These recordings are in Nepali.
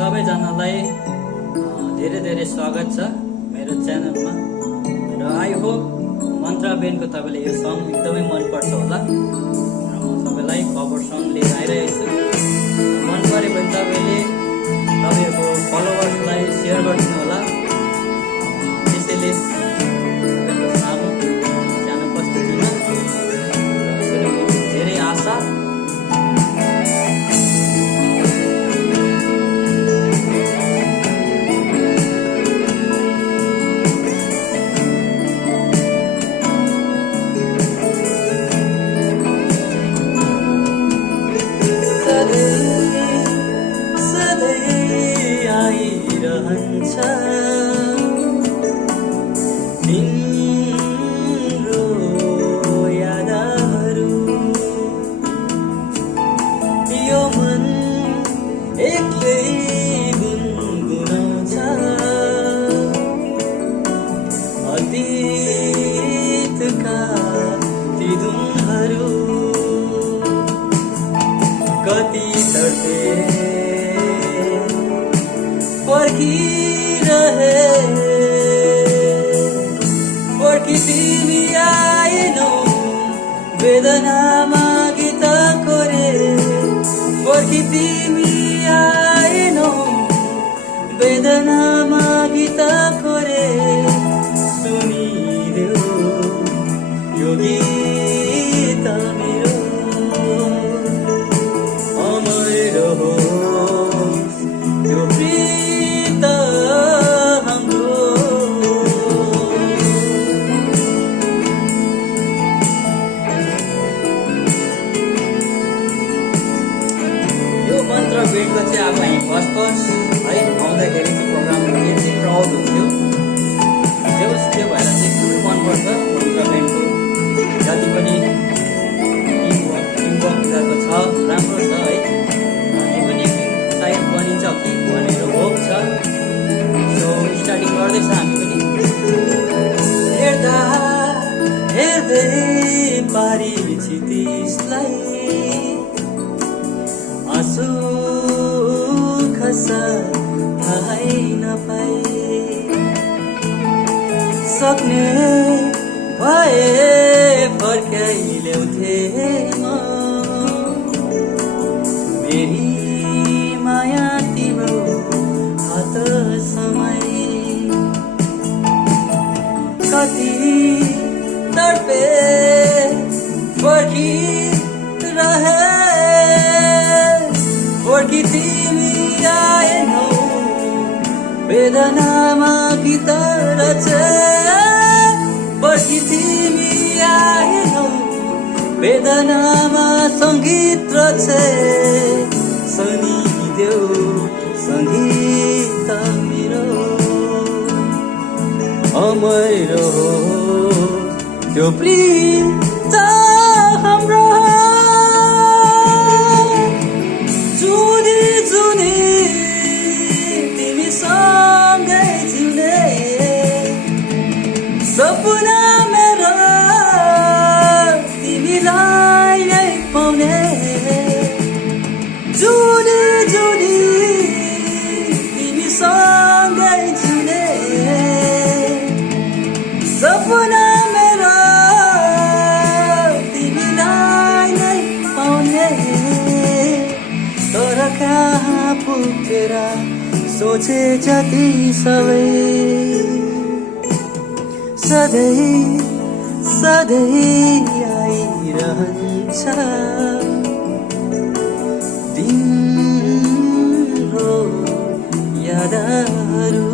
सबैजनालाई धेरै धेरै स्वागत छ मेरो च्यानलमा र आई होप मन्त्रा बेनको तपाईँले यो सङ एकदमै मनपर्छ होला र म तपाईँलाई कभर सङ लिएर आइरहेको छु। मन पऱ्यो भने तपाईँले तपाईँको फलोवर्सलाई सेयर गरिदिनु होला। त्यसैले सानो प्रस्तुतिमा धेरै आशा तिम्रो यादहरू यो मन एक्लै गुनगुनाउँछ अतीतका ती धुनहरू कति तर्पे पर्खिरहे तिमी आएनौ वेदनामा गीत कोरे पर्खी तिमी आएनौ वेदनामा गीत कोरे सुनिदेऊ यो गीत मेरो अमर रहोस् यो प्रीत मन्त्र बेडको चाहिँ अब हामी फर्स्ट है आउँदाखेरि चाहिँ प्रोग्राममा चाहिँ प्राउड हुन्थ्यो। त्यो भएर चाहिँ फुल मनपर्छ मन्त्र बेडको जति पनि टिमवर्क गएको छ राम्रो छ है। हामी पनि सायद बनिन्छ कि भनेर होप छ। सो स्टार्टिङ गर्दैछ हामी पनि हेर्दा हेर्दै पारी क्षितिजलाई आँसु खसा थाहै नपाए सक्ने भए फर्काइ ल्याउँथे म मेरी माया तिम्रो हात समय कति तडपे पर्खिरहे पर्खी तिमी आएनौ वेदनामा गीत रचे पर्खी तिमी आएनौ वेदनामा सङ्गीत रचे सुनिदेऊ सङ्गीत मेरो अमर हो त्यो प्रीत हाम्रो सपना मेरो तिमीलाई नै पाउने जुनी जुनी तिमीसँगै जिउने सपना मेरो तिमीलाई नै पाउने तर कहाँ पुगेर सोचे जति सबै सधैँ सधैँ आइरहन्छ तिम्रो यादहरू।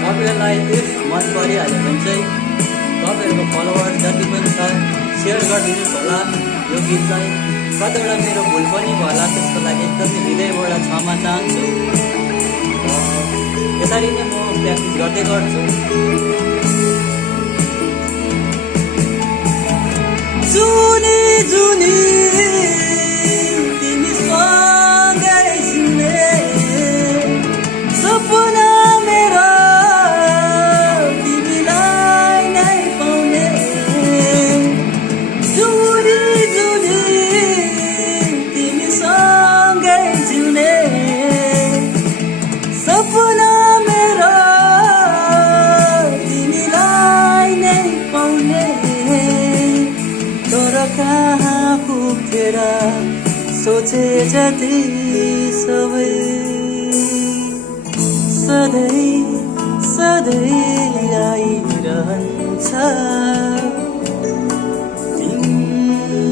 तपाईँहरूलाई इफ मन परिहाल्यो भने चाहिँ तपाईँहरूको फलोवर जति पनि छ सेयर गरिदिनुहोस् होला यो गीतलाई। कतिवटा मेरो भुल पनि होला त्यसको लागि एकदमै हृदयबाट क्षमा चाहन्छु। यसरी नै म प्र्याक्टिस गर्दै गर्छु। जुनी जुनी तिमी सँगै जिउने सपना मेरो फेरा सोचे जति सबै सधैँ सधैँ आइरहन्छ तिम्रो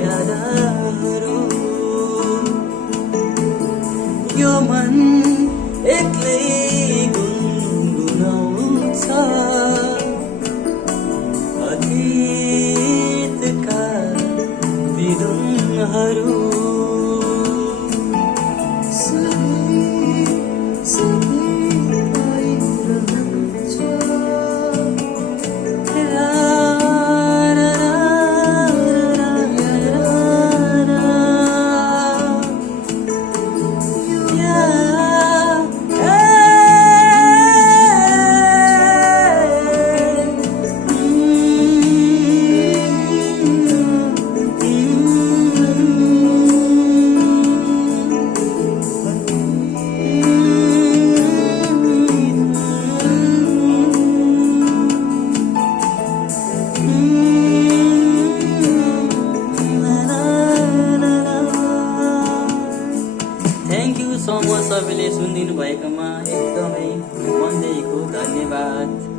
यादहरू यो मन एक्लै गुनगुनाउँछ अतीतका विधुनहरू थ्याङ्क यू सो मच सबैले सुनिदिनु भएकोमा एकदमै मनदेखिको धन्यवाद।